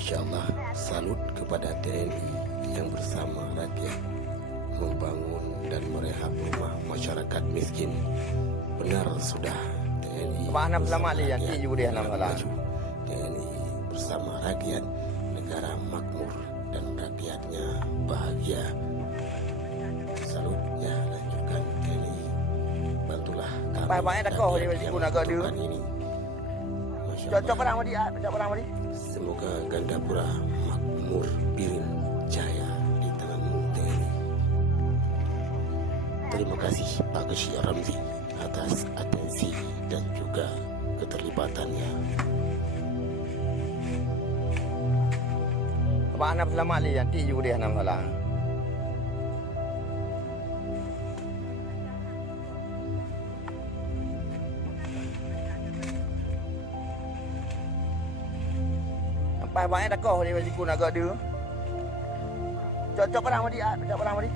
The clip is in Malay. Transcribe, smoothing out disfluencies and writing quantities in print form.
Masya Allah, salut kepada TNI yang bersama rakyat membangun dan merehab rumah masyarakat miskin. Benar sudah TNI bersama rakyat maju. TNI bersama rakyat, negara makmur dan rakyatnya bahagia. Salut ya, lanjutkan TNI. Bantulah kami. Banyak dah kau dia guna ini. Cocok perang dia, cocok perang dia. Semoga Gandapura makmur, Pirin jaya di tanganmu TNI. Terima kasih Pak Geshi Ramzi atas atensi dan juga keterlibatannya. Abang Anam selamat li, nanti juga dia Anam salah. Sampai banyak dah kau dia masih guna dia. Cocok perang dia, cocok perang dia.